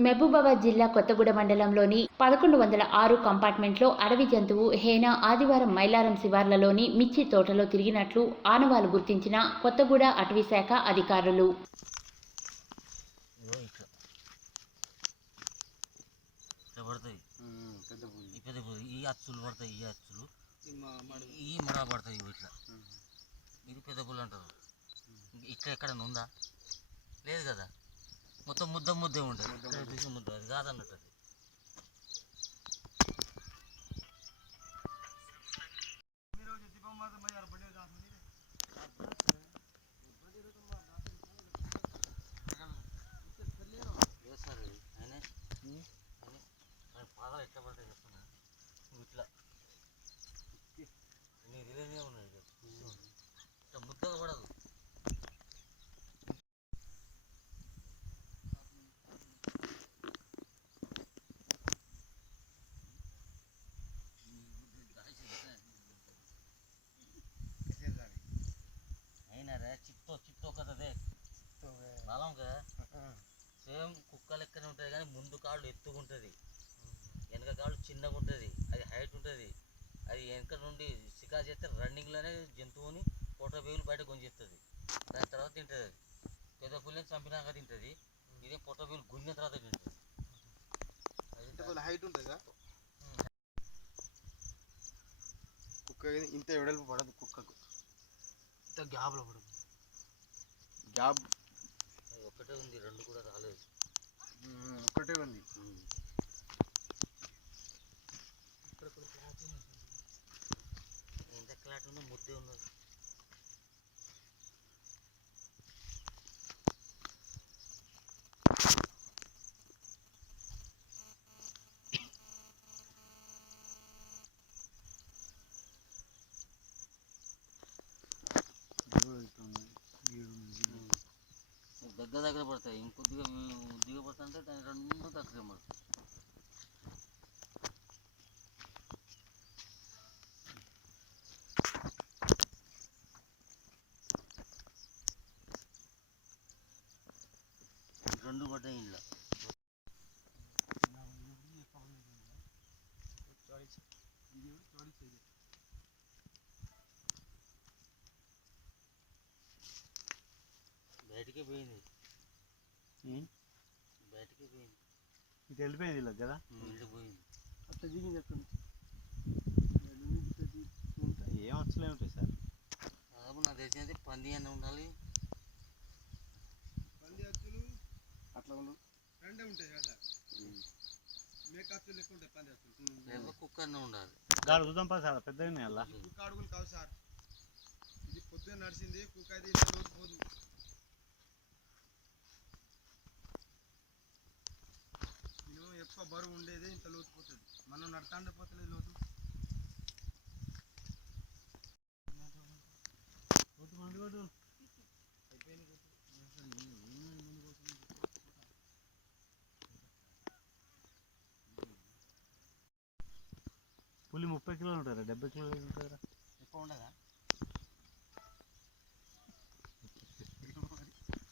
మహబూబాబాద్ జిల్లా కొత్తగూడ మండలంలోని పదకొండు వందల ఆరు కంపార్ట్మెంట్లో అడవి జంతువు హేన ఆదివారం మైలారం శివార్లలోని మిర్చి తోటలో తిరిగినట్లు ఆనవాలు గుర్తించిన కొత్తగూడ అటవీ శాఖ అధికారులు. ఈ అచ్చులు పడతాయి ఈ అచ్చులు. ఈ మడ. పడతాయి ఇట్లా. ఇది పెద్ద అంటారు. ఇట్లా ఉందా? లేదు కదా? మొత్తం ముద్ద ముద్దే ఉంటుంది. ముద్ద అది కాదన్నట్టు అది. ఇట్లా. సేమ్ కుక్క లెక్కనే ఉంటుంది కానీ ముందు కాళ్ళు ఎత్తుకుంటుంది వెనక కాళ్ళు చిన్నగా ఉంటుంది. అది హైట్ ఉంటుంది. అది వెనక నుండి షికారు చేస్తే రన్నింగ్లోనే జంతువుని పొట్ట వేగులు బయట గుంజేస్తుంది దాని తర్వాత తింటుంది అది. పెద్ద పుల్లని చంపినాక తింటుంది. ఇదే పొట్ట వేగులు గుంజిన తర్వాత తింటుంది. అది ఇంత కొంచెం హైట్ ఉంటుంది కదా కుక్క ఇంత వెడల్పు పడదు కుక్కకు. ఇంత గ్యాప్లో పడదు. గ్యాప్ అది ఒక్కటే ఉంది రెండు కూడా రాలేదు ఒక్కటే ఉంది ఎంత క్లాట్ ముద్దే ఉన్నది. దగ్గర దగ్గర పడతాయి. ఇంకొద్దిగా దిగ పడుతుంటే దాని రెండు దగ్గర పడతాయి. రెండు పడ్డాయి ఇంట్లో. బయటికి పోయింది. బయటికి పోయింది. ఇటు వెళ్ళిపోయింది ఇలా కదా? ఇల్లు పోయింది. అట్లా దిగింది అక్కడ ఏం వచ్చలే ఉంటాయి సార్? నాకు తెలిసినది పంది అని ఉండాలి పంది అచ్చులు రెండే ఉంటాయి కదా. లెక్క ఉంటాయి లేకపోతే కుక్క ఉండాలి. గాడు చూద్దాం పా సార్ పెద్ద అలా? కుక్క అడుగులు కావు సార్. ఇది పొద్దున్న నడిచింది కుక్క అయితే ఇలా పోదు. నేను బరువు ఉండేది ఇంత లోతు పోతుంది. మనం నడతాండే పోతలేదు లోతు. పులి ముప్పై కిలోలు ఉంటుందా డెబ్బై కిలోలు ఉంటుందా ఎక్కువ ఉండదా?